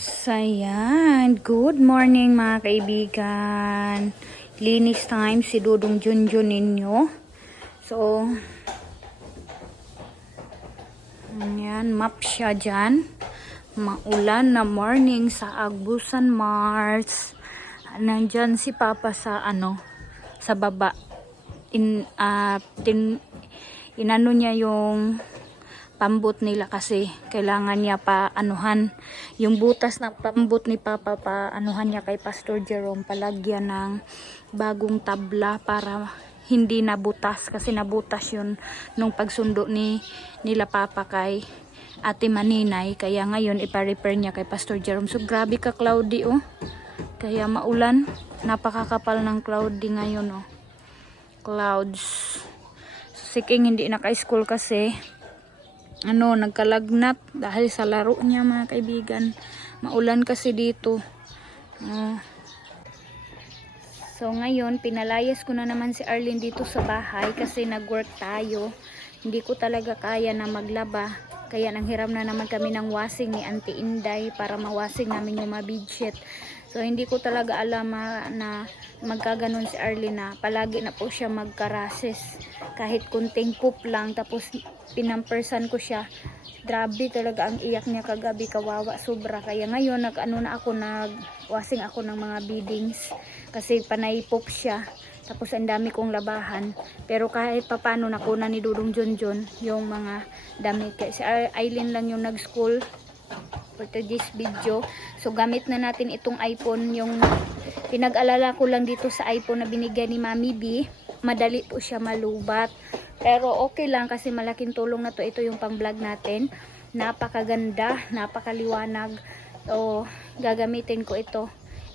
So, ayan. Good morning mga kaibigan. Linis time si Dudong Junjun ninyo. So, ayan. Map siya dyan. Maulan na morning sa Agusan Mars. Nandyan si Papa sa sa baba. Inano niya yung pambot nila kasi kailangan niya pa anuhan yung butas na pambot ni Papa, pa anuhan niya kay Pastor Jerome, palagyan ng bagong tabla para hindi nabutas kasi nabutas yun nung pagsundo nila Papa kay Ate Maninay, kaya ngayon ipa-repair niya kay Pastor Jerome. So grabe ka cloudy kaya maulan, napakakapal ng cloudy ngayon clouds. So, si King hindi naka-school kasi nagkalagnat dahil sa laro niya mga kaibigan. Maulan kasi dito. So ngayon pinalayas ko na naman si Arlene dito sa bahay kasi nag-work tayo. Hindi ko talaga kaya na maglaba. Kaya nanghiram na naman kami ng washing ni Auntie Inday para mawasing namin yung mga bedsheet. So hindi ko talaga alam na magkaganon si Arlene, na palagi na po siya magkarases. Kahit kunting poop lang, tapos pinampersan ko siya. Grabe talaga ang iyak niya kagabi, kawawa sobra. Kaya ngayon nag-washing ako ng mga beddings kasi panay poop siya. Tapos ang dami kong labahan. Pero kahit papano nakuna ni Dudong Junjun yung mga damit. Kasi Aileen lang yung nag-school for today's video. So gamit na natin itong iPhone. Yung pinag-alala ko lang dito sa iPhone na binigay ni Mami B, madali po siya malubat. Pero okay lang kasi malaking tulong na to. Ito yung pang vlog natin. Napakaganda, napakaliwanag. So gagamitin ko ito.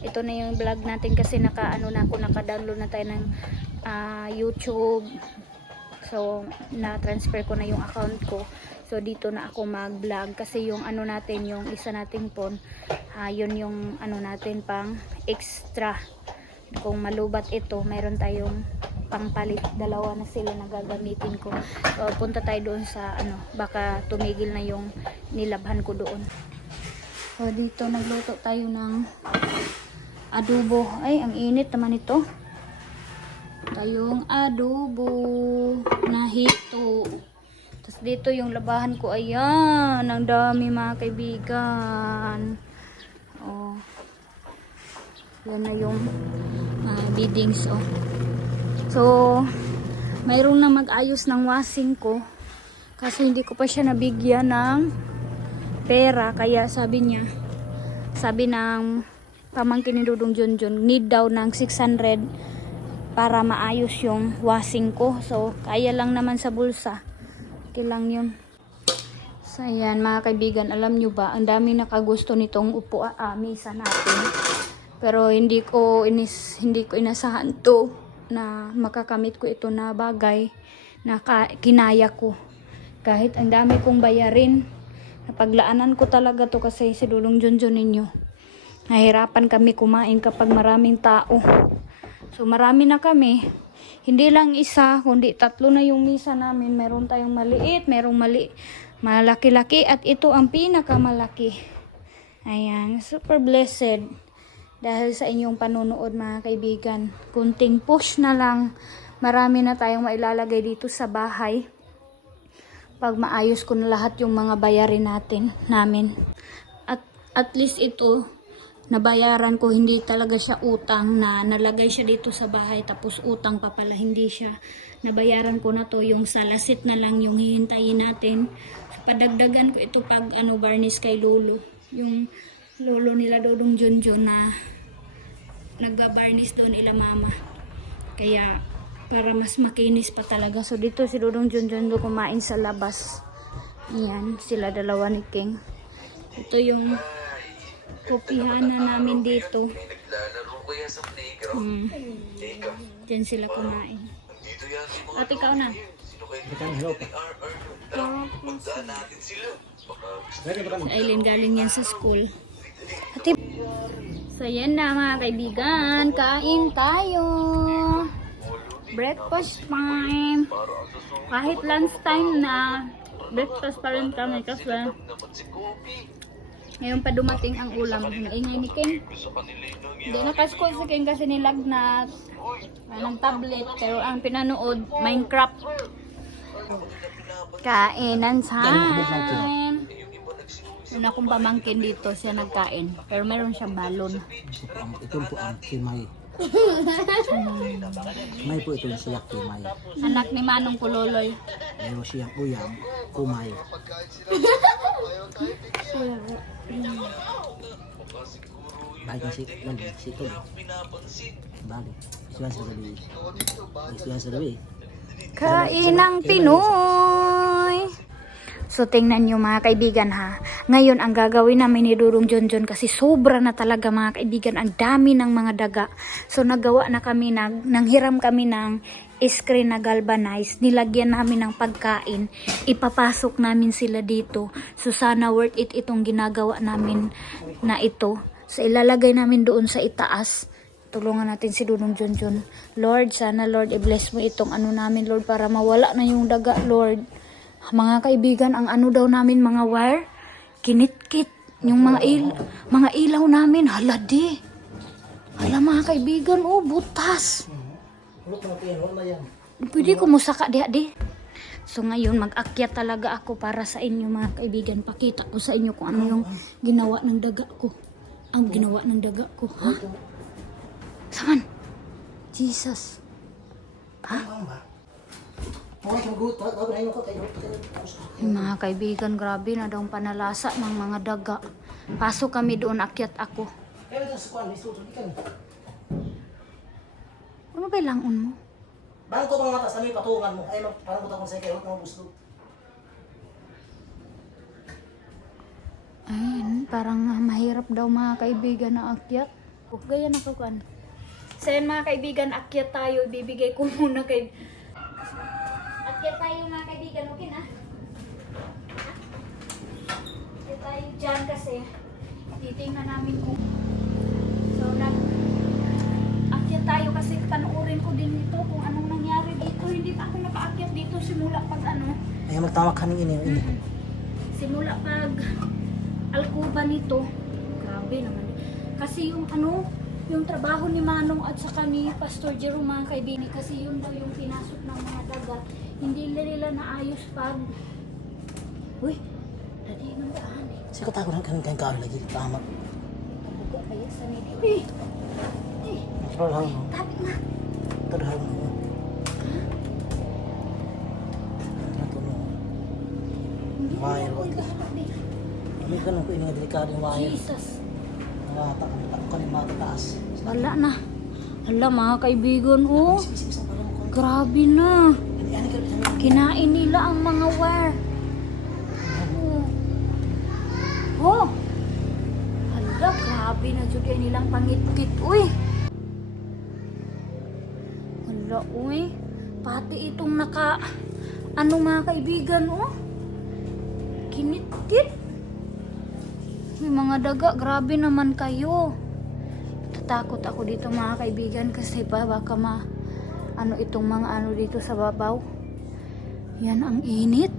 Ito na yung vlog natin kasi naka-download na tayo ng YouTube. So na-transfer ko na yung account ko. So dito na ako mag-vlog kasi yung natin, yung isa nating phone, yun yung natin pang extra. Kung malubat ito, mayroon tayong pangpalit, dalawa na sila na gagamitin ko. So punta tayo doon sa baka tumigil na yung nilabhan ko doon. So dito nagluto tayo ng adobo. Ay, ang init naman ito. Tayong adobo na hito. Tapos dito yung labahan ko, ayan, ang dami mga kaibigan. Yan na yung beddings. So mayroong na mag-ayos ng washing ko kasi hindi ko pa siya nabigyan ng pera. Kaya sabi ng pamangkin ni Dudong Junjun, need daw ng 600 para maayos yung washing ko. So kaya lang naman sa bulsa, okay lang yun. So ayan mga kaibigan, alam nyo ba, ang dami nakagusto nitong misa natin. Pero hindi ko inasahan to na makakamit ko ito na bagay na kinaya ko. Kahit ang dami kong bayarin, napaglaanan ko talaga to kasi si Dudong Junjun ninyo. Nahirapan kami kumain kapag maraming tao. So marami na kami. Hindi lang isa, kundi 3 na yung misa namin. Meron tayong maliit, merong malaki-laki, at ito ang pinakamalaki. Ayan, super blessed. Dahil sa inyong panunood mga kaibigan. Kunting push na lang, marami na tayong mailalagay dito sa bahay. Pag maayos ko na lahat yung mga bayarin namin. At least ito, nabayaran ko, hindi talaga siya utang na nalagay siya dito sa bahay tapos utang pa pala, hindi siya. Nabayaran ko na to, yung salasit na lang yung hihintayin natin. So, padagdagan ko ito pag varnish kay Lolo. Yung lolo nila Dudong Junjun na nagbabarnish doon nila mama. Kaya para mas makinis pa talaga. So dito si Dudong Junjun kumain sa labas. Ayan, sila dalawa ni King. Ito yung kopihan na namin dito. Diyan sila kumain. At ikaw na. Aileen galing yan sa school. So yan na mga kaibigan, kain tayo. Breakfast time. Kahit lunch time na, breakfast pa rin kami kasi Ngayon pa dumating ang ulam. Ang ingay ni King. Hindi nakaskol si King kasi nilagnat. Anong tablet. Pero ang pinanood, Minecraft. Kainan time. Yun akong pamangkin dito, siya nagkain. Pero meron siyang balon. Ito po ang Kimay. May po ito siya Kimay. Anak ni Manong Kuloloy. Meron siyang uyang, Kumay. Balik si Lali, si Tol. Balik. Isuan sa gabi. Isuan sa gabi. Kainang Pinoy. So tingnan nyo mga kaibigan ha. Ngayon ang gagawin namin ni Dudong Jonjon kasi sobra na talaga mga kaibigan. Ang dami ng mga daga. So nagawa na kami nanghiram kami ng screen na galvanized. Nilagyan namin ng pagkain. Ipapasok namin sila dito. So sana worth it itong ginagawa namin na ito. So ilalagay namin doon sa itaas. Tulungan natin si Dudong Jonjon. Lord, sana Lord i-bless mo itong ano namin Lord para mawala na yung daga Lord. Mga kaibigan, ang ano daw namin mga wire, kinitkit. Yung mga ilaw namin, haladi. Hala mga kaibigan, oh, butas. Pwede ko musaka di. So ngayon, mag-akyat talaga ako para sa inyo mga kaibigan. Pakita ko sa inyo kung ano yung ginawa ng daga ko. Ang ginawa ng daga ko, ha? Saan? Jesus. Ha? Mga kaibigan, grabe na daw ang panalasa ng mga daga. Pasok kami doon, akyat ako. Ano ba ilangon mo? Bang ko mga mata sa may patungan mo. Ay, parang buta ko sa kayo, mga gusto. Ayun, parang mahirap daw mga kaibigan na akyat. Gaya na kan. So yun mga kaibigan, akyat tayo. Ibibigay ko muna kay... Akyat tayo mga kaibigan, okay na? Akyat tayo dyan kasi titingnan namin kung... So akyat tayo kasi panuorin ko din dito kung anong nangyari dito. Hindi pa ako nakaakyat dito simula pag ano. Ay, magtama ka ng ini. Simula pag alkuba nito. Grabe naman. Kasi yung ano, yung trabaho ni Manong at saka ni Pastor Jerome mga kaibigan, kasi yun daw yung pinasok ng mga daga. Hindi nila naayos pag... Uy, dati nang daan eh. Sige, tago ng kang lagi. Tama. Kabuko kaya sa nili. Uy! Uy! Pero lang mo. Tabi na! Ito lang mo. Ito mo. Hindi Wire. ko ibahalak din. May ganun ko yung delikado yung wire. Jesus! Ako ka rin matataas. Wala na. Hala mga kaibigan, oh. Grabe na. Kinain nila ang mga wire. Oh. Hala, grabe na dyan kayo nilang pangitkit. Uy. Hala, uy. Pati itong ano mga kaibigan, oh. Kinitkit. May mga daga, grabe naman kayo. Tatakot ako dito mga kaibigan kasi baka ano itong mga ano dito sa babaw. Yan ang init.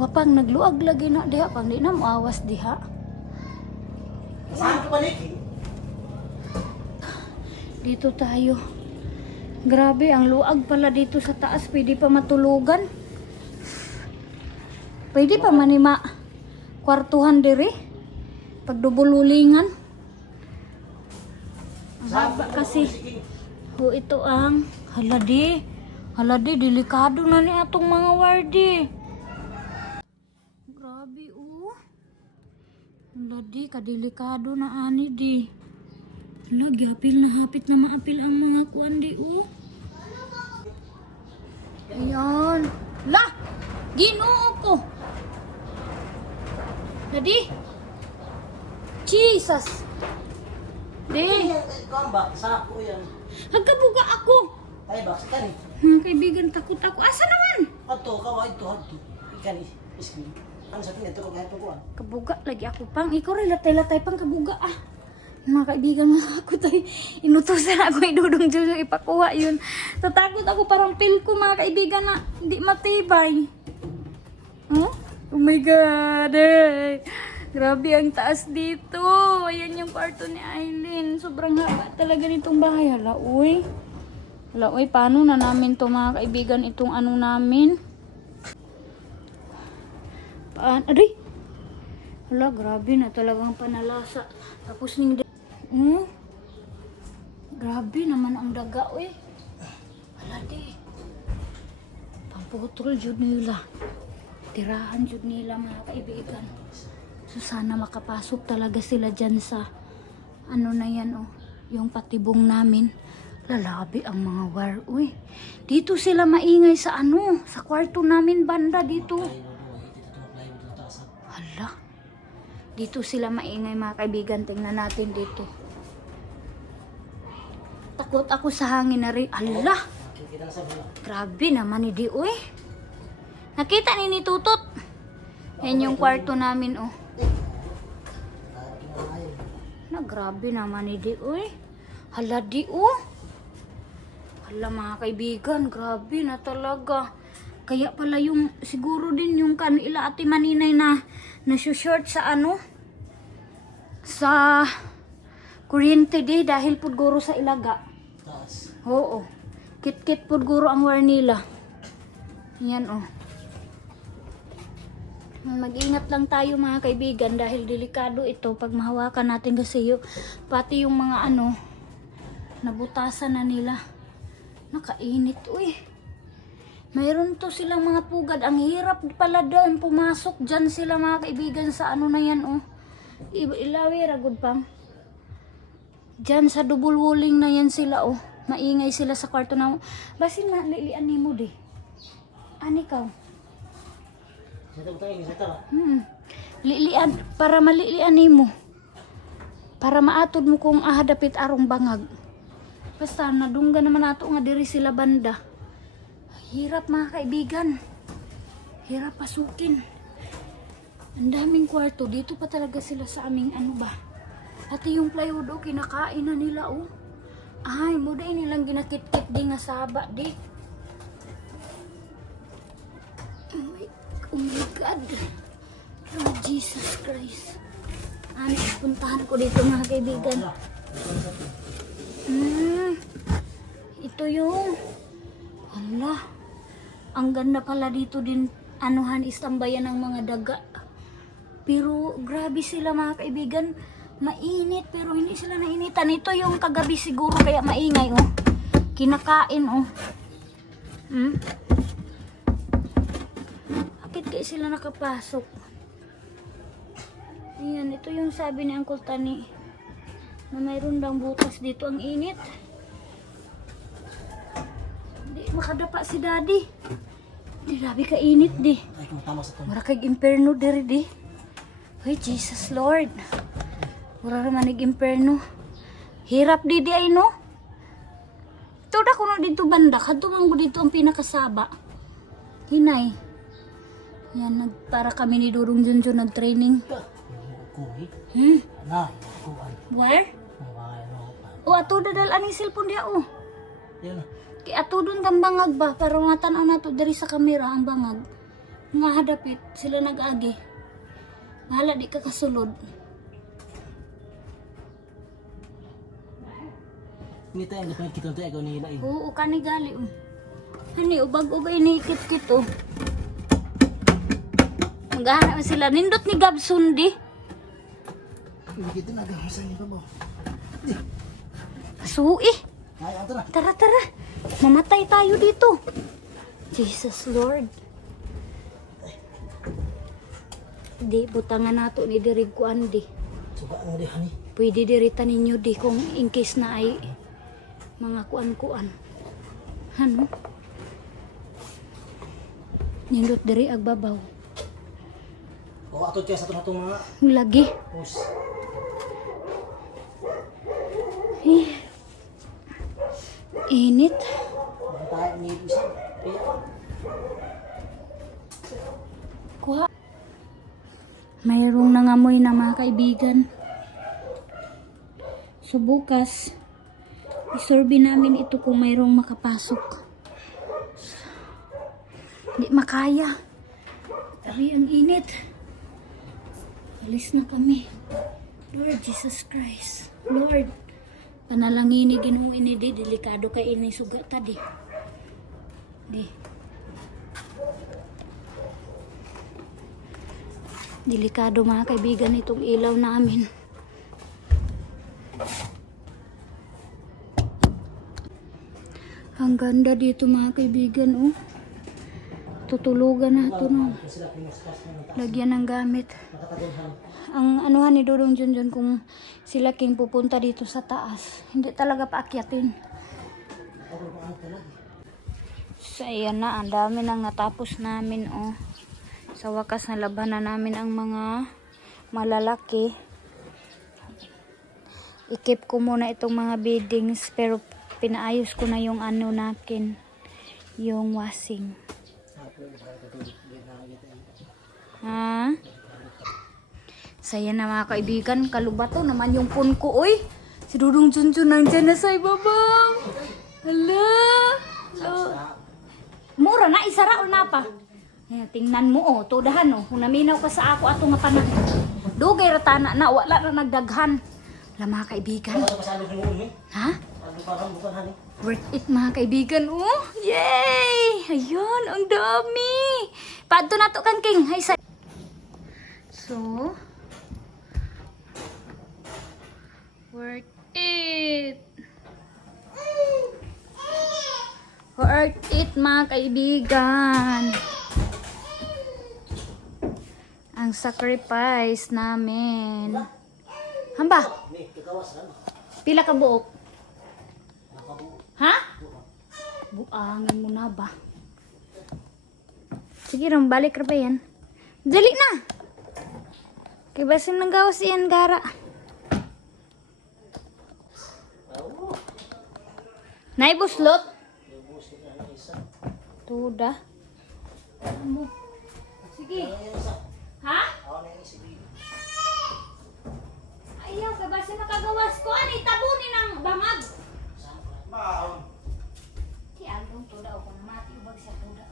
Wapang nagluag lagi na diha pang di na muawas diha. Saan ka balik? Dito tayo. Grabe ang luag pala dito sa taas. Pwede pa matulugan. Pwede pa manima kwartuhan diri. Pagdubululingan. Ang haba kasi. Ito ang haladi. Haladi, delikado na ni atong mga wardi. Grabe, oh. Haladi, kadelikado na ani di. Lagi, hapil na hapit na maapil ang mga kuandi, oh. Ayan. La! Ginoo ko! Ladi! Jesus! Di! Kamba, sa ako yan. Hagkabuga ako! Ay, bakit ka ni? Mga kaibigan, takot ako. Asa naman? Ato, kawai to, hati. Ikan ni, iski. Ano sa tingin, ito ko kahit ko. Kabuga lagi ako pang. Ikaw rin latay-latay pang kabuga ah. Mga kaibigan mga ako tayo. Inutusan ako idudong Diyos ipakuha yun. Tatakot ako parang pil ko mga kaibigan na hindi matibay. Huh? Oh my God. Eh. Grabe ang taas dito. Ayan yung kwarto ni Aileen. Sobrang haba talaga nitong bahay. Hala, uy. Hala, uy, paano na namin to mga kaibigan itong ano namin? Aray! Hala, grabe na talagang panalasa. Tapos ning grabe naman ang daga, uy. Hala, di. Pamputol jud nila. Tirahan jud nila mga kaibigan. So sana makapasok talaga sila dyan sa ano na yan, oh, yung patibong namin. Lalabi ang mga war, uy. Dito sila maingay sa ano, sa kwarto namin banda dito. Hala. Dito sila maingay mga kaibigan. Tingnan natin dito. Takot ako sa hangin na rin. Hala. Grabe naman ni di, uy. Nakita ni Tutot. Yan yung kwarto namin, oh. Na grabe naman ni di, uy. Hala di, oh. Hala mga kaibigan, grabe na talaga. Kaya pala yung, siguro din yung kanila ate Maninay na short sa ano, sa kuryente di, dahil pudguro sa ilaga. Oo. Kit-kit pudguro ang war nila. Yan, oh. Mag-ingat lang tayo mga kaibigan dahil delikado ito pag mahawakan natin kasi pati yung mga ano, nabutasan na nila. Nakainit, uy. Mayroon to silang mga pugad. Ang hirap pala doon pumasok dyan sila mga kaibigan sa ano na yan, oh. Ilawi ragod pang. Dyan sa double walling na yan sila, oh. Maingay sila sa kwarto na. Basin malilian ni mo, di. Ani ka? Lilian, para malilian ni mo. Para maatod mo kung ahadapit arong bangag. Basta nadungga naman nato nga diri sila banda. Hirap mga kaibigan. Hirap pasukin. Ang daming kwarto. Dito pa talaga sila sa aming ano ba. Pati yung plywood, oh, kinakain na nila, oh. Ay, muday nilang ginakit-kit di nga saba, di. Oh my God. Oh, Jesus Christ. Ano, puntahan ko dito mga kaibigan. Ito yung, hala, ang ganda pala dito din, anuhan, istambayan ng mga daga. Pero grabe sila mga kaibigan, mainit pero hindi sila nainitan. Ito yung kagabi siguro kaya maingay, oh. Kinakain, oh. Bakit kaya sila nakapasok? Ayan, ito yung sabi ni Uncle Tani na mayroon daw butas dito. Ang init. Hindi makadapa si Daddy. Hindi, grabe ka init, di. Marakag imperno diri, di. Ay, Jesus Lord. Mura naman nag-imperno. Hirap di ay, no? Ito na kuno dito banda. Kadumang ko dito ang pinakasaba. Hinay. Yan, para kami ni Durong Junjun nag-training. Where? O, ato dadal aning cellphone dia, oh. Kaya ato dun kang bangag ba? Para nga tanaw na to dari sa kamera ang bangag. Nga hadapit, sila nag-agi. Mahala di ka kasulod. Ini tayo ang gapangit kitang tayo ikaw nila eh. Oo, kanigali, oh. Hani, ubag-ubay ni kit-kit, oh. Maghahanap sila. Nindot ni Gabson, di. Hindi kita nagahasan niyo ba? Suwi. Ay, ato na. Tara, tara. Mamatay tayo dito. Jesus Lord. Di, butangan nato ni Dirig kuan, di. Suka na di, honey. Pwede diritan ninyo, di, kung in case na ay mga kuan-kuan. Ano? Nindot diri agbabaw. O, ato kaya sa itong mga... Lagi. Pus. Eh. Init. Ang tayo ni Ibusan. Kuha. Mayroong nangamoy na mga kaibigan. So bukas, isurvey namin ito kung mayroong makapasok. Hindi makaya. Tapi ang init. Alis na kami. Lord Jesus Christ. Lord, panalangin ni Ginoong ini di, delikado kay ini sugat ta di. Di. Delikado mga kaibigan itong ilaw namin. Ang ganda dito mga kaibigan, oh. Tutulugan na ito, no. Lagyan ng gamit. Ang anuhan ni Dodong Junjun kung sila king pupunta dito sa taas. Hindi talaga paakyatin. So, ayan na. Ang dami nang natapos namin, oh. Sa wakas na labanan namin ang mga malalaki. I-keep ko muna itong mga beddings pero pinaayos ko na yung ano nakin, yung washing. Ha? Saya na mga kaibigan, kalubato naman yung phone ko, oy. Si Dudong Junjun nandiyan na sa ibabang. Hala. Mura na, isara o na pa. Tingnan mo, oh, tudahan, oh. Kung naminaw ka sa ako ato nga panag. Dugay ratana na, wala na nagdaghan. Wala mga kaibigan. Ha? Worth it mga kaibigan, oh. Yay! Ayun, ang dami. Paadto na to kan king. Hay sa. So, worth it. Worth it mga kaibigan. Ang sacrifice namin. Hamba? Pila ka buok? Ha? Buangin mo na ba? Sige ram, balik ra pa yan. Dali na! Kaya basin ng gawas yan, gara. Naibuslot? Tuda. Sige. Ha? Ayaw, kaya basin makagawas ko. Ano, tabunin ang bangag. Si Aldong tuda o kung mati ubag siya tuda.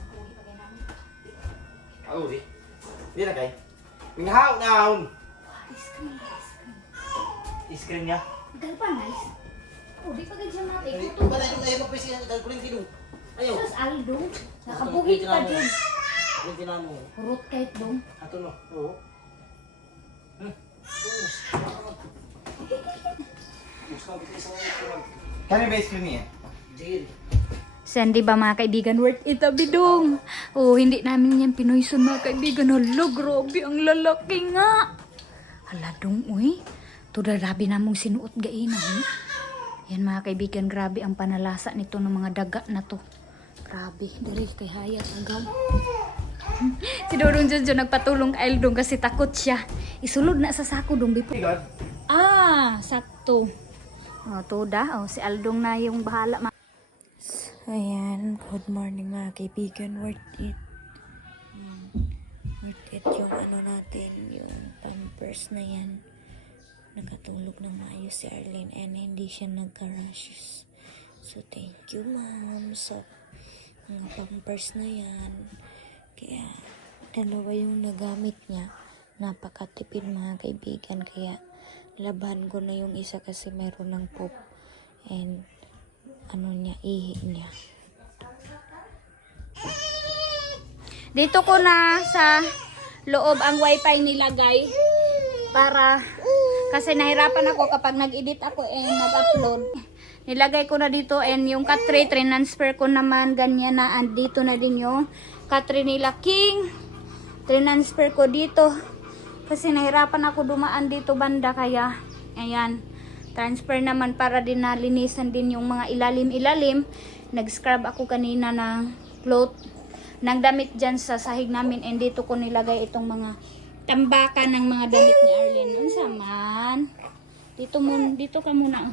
Pagkuhi pa kayo namin. Di. Di na kay. Mingahaw na ahon. Ice cream. Iskrin niya. Galpa, nice. Oh, di pa ganyan siya mati. Ito ba na yung ayaw magpisi ang dalpunin kilo? Ayaw. Sus, Aldong. Nakabuhit ka dyan. Hindi na mo. Kurot kahit dong. Ato no. Oo. Kani ba iskrin niya? Jigil. Sandy ba mga kaibigan, worth it abidong. Oh, hindi namin yan pinoyson mga kaibigan. Hala, grabe ang lalaki nga. Hala dong, uy. Tuda grabe namong sinuot gaina. Yan mga kaibigan, grabe ang panalasa nito ng mga daga na to. Grabe, dali kay hayat agaw. Si Dodong Junjun nagpatulong kay Aldong kasi takot siya. Isulod na sa sako dong bipo. Ah, sakto. Oh, tuda. Oh, si Aldong na yung bahala. Ayan, good morning mga kaibigan. Worth it. Worth it yung ano natin, yung pampers na yan. Nakatulog ng maayos si Arlene and hindi siya nagka-rashes. So, thank you ma'am. So, mga pampers na yan. Kaya, dalawa yung nagamit niya. Napakatipid mga kaibigan. Kaya, laban ko na yung isa kasi meron ng poop. And, ano niya, ihi niya. Dito ko na sa loob ang wifi nilagay. Para, kasi nahirapan ako kapag nag-edit ako and nag-upload. Nilagay ko na dito and yung cut-tray, transfer ko naman ganyan na. And dito na din yung cut-tray nila King. Transfer ko dito. Kasi nahirapan ako dumaan dito banda kaya, ayan. Transfer naman para din nalinisan din yung mga ilalim-ilalim. Nag-scrub ako kanina ng cloth, ng damit dyan sa sahig namin. And dito ko nilagay itong mga tambakan ng mga damit ni Arlene. Unsa man? Dito ka muna.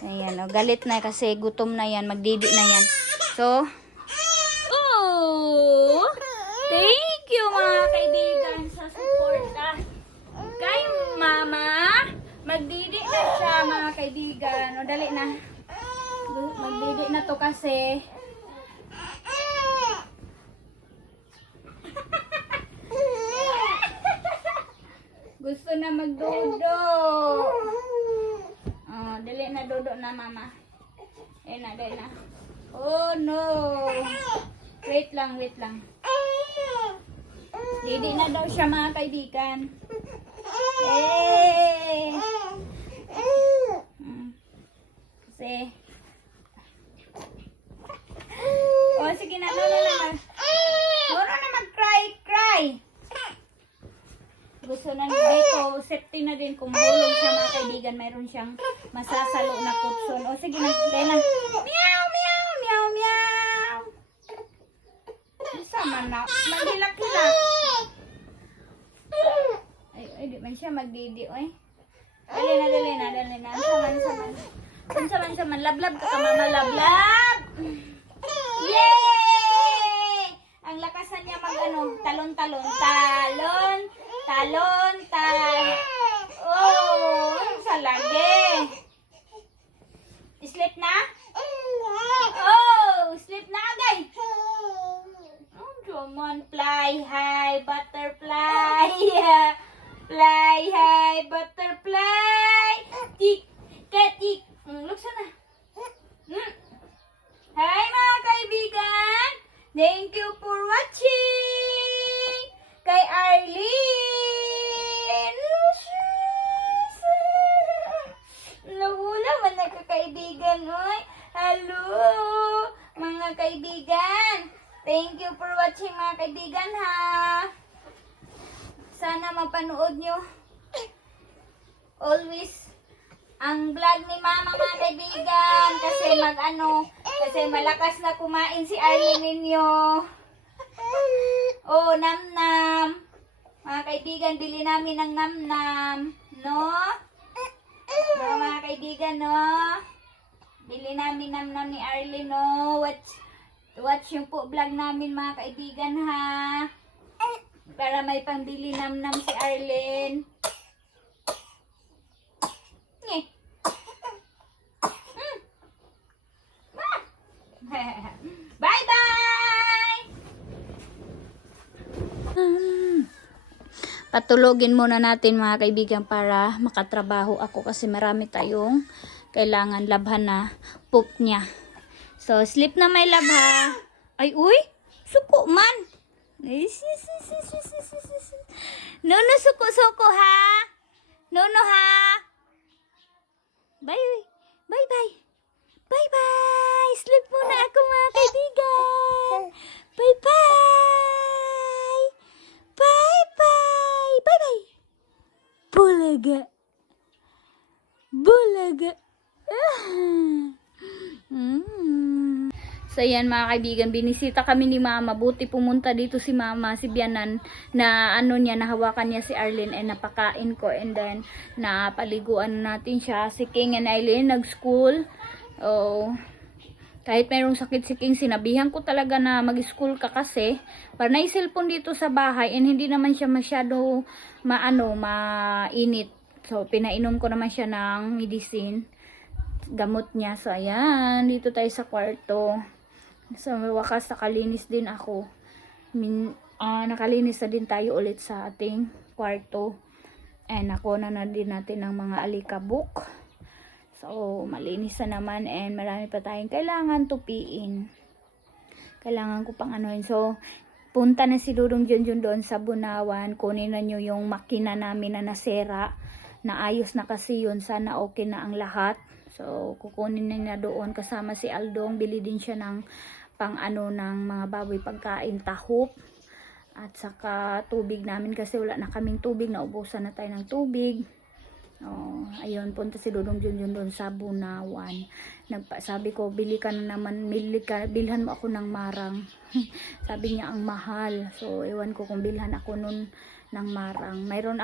Ayan, oh, galit na kasi gutom na yan, magdidi na yan. So, oh, thank you mga kaibigan sa suporta. Kay mama, magdidi na siya mga kaibigan. O, dali na. Magdidi na to kasi magdodo. Oh, dali na dodo na mama. Ayun na, dali na. Oh no. Wait lang, wait lang. Hindi na daw siya mga kaibigan. Eh. Kasi. Oh, sige na, no na mag-cry, cry. Gusto na dito, safety na din kung hulog siya mga kaibigan, mayroon siyang masasalo na kutson. O sige na, dahil na. Meow, meow, meow, meow. Isa man na, magilak-hilak. Ay, di man siya magdidi, oy. Dali na. Saman. Lablab ka mama, lablab. Yay! Ang lakasan niya talon. Oh, sa lagi. Sleep na? Oh, sleep na agay. Oh, Jomon, fly high, butterfly. Fly high, butterfly. Tik, katik. Lukso na. Hi mga kaibigan. Thank you for watching. Kay Arlene. Nahula man na kakaibigan, oy. Hello, mga kaibigan. Thank you for watching mga kaibigan ha. Sana mapanood nyo always ang vlog ni mama mga kaibigan. Kasi malakas na kumain si Arlene ninyo. Oh, nam-nam. Mga kaibigan, bili namin ng nam-nam. No? No, mga kaibigan, no? Bili namin nam-nam ni Arlene, no? Watch yung po vlog namin, mga kaibigan, ha? Para may pambili nam-nam si Arlene. Nye. Bye-bye! Patulogin muna natin mga kaibigan para makatrabaho ako kasi marami tayong kailangan labhan na poop niya. So, sleep na may labha. Ay, uy! Suko man! Nono, suko ha! Nono ha! Bye! Bye-bye! Bye-bye! Sleep muna ako mga kaibigan! Bye-bye! Bye-bye! Bye-bye! Bulaga! Bulaga! So yan mga kaibigan, binisita kami ni mama. Buti pumunta dito si mama, si Bianan, na nahawakan niya si Arlene and napakain ko. And then, napaliguan natin siya. Si King and Eileen nag-school. Oh, kahit mayroong sakit si King, sinabihan ko talaga na mag-school ka kasi para na cellphone dito sa bahay and hindi naman siya masyado mainit. So, pinainom ko naman siya ng medicine, gamot niya. So, ayan, dito tayo sa kwarto. So, wakas nakalinis din ako. Nakalinis na din tayo ulit sa ating kwarto. And ako na din natin ng mga alikabok. So, malinis na naman and marami pa tayong kailangan tupiin. Kailangan ko pang anuhin. So, punta na si Dudong Junjun doon sa Bunawan. Kunin na nyo yung makina namin na nasera. Naayos na kasi yun. Sana okay na ang lahat. So, kukunin na doon kasama si Aldong. Bili din siya ng ng mga baboy pagkain, tahop. At saka tubig namin kasi wala na kaming tubig. Naubusan na tayo ng tubig. Oh, ayun, punta si Dudong Junjun doon sa Bunawan. Sabi ko, bilhan mo ako ng marang. Sabi niya, ang mahal. So, ewan ko kung bilhan ako nun ng marang. Mayroon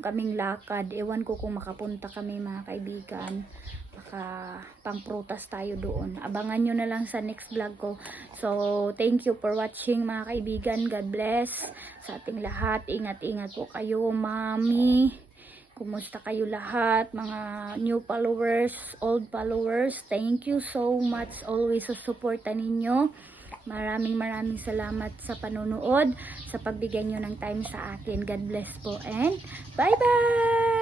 kaming lakad. Ewan ko kung makapunta kami mga kaibigan. Baka pangprutas tayo doon. Abangan nyo na lang sa next vlog ko. So, thank you for watching mga kaibigan. God bless sa ating lahat. Ingat-ingat po kayo, mami. Kumusta kayo lahat? Mga new followers, old followers. Thank you so much always sa suporta ninyo. Maraming salamat sa panonood, sa pagbigay nyo ng time sa akin. God bless po and bye-bye!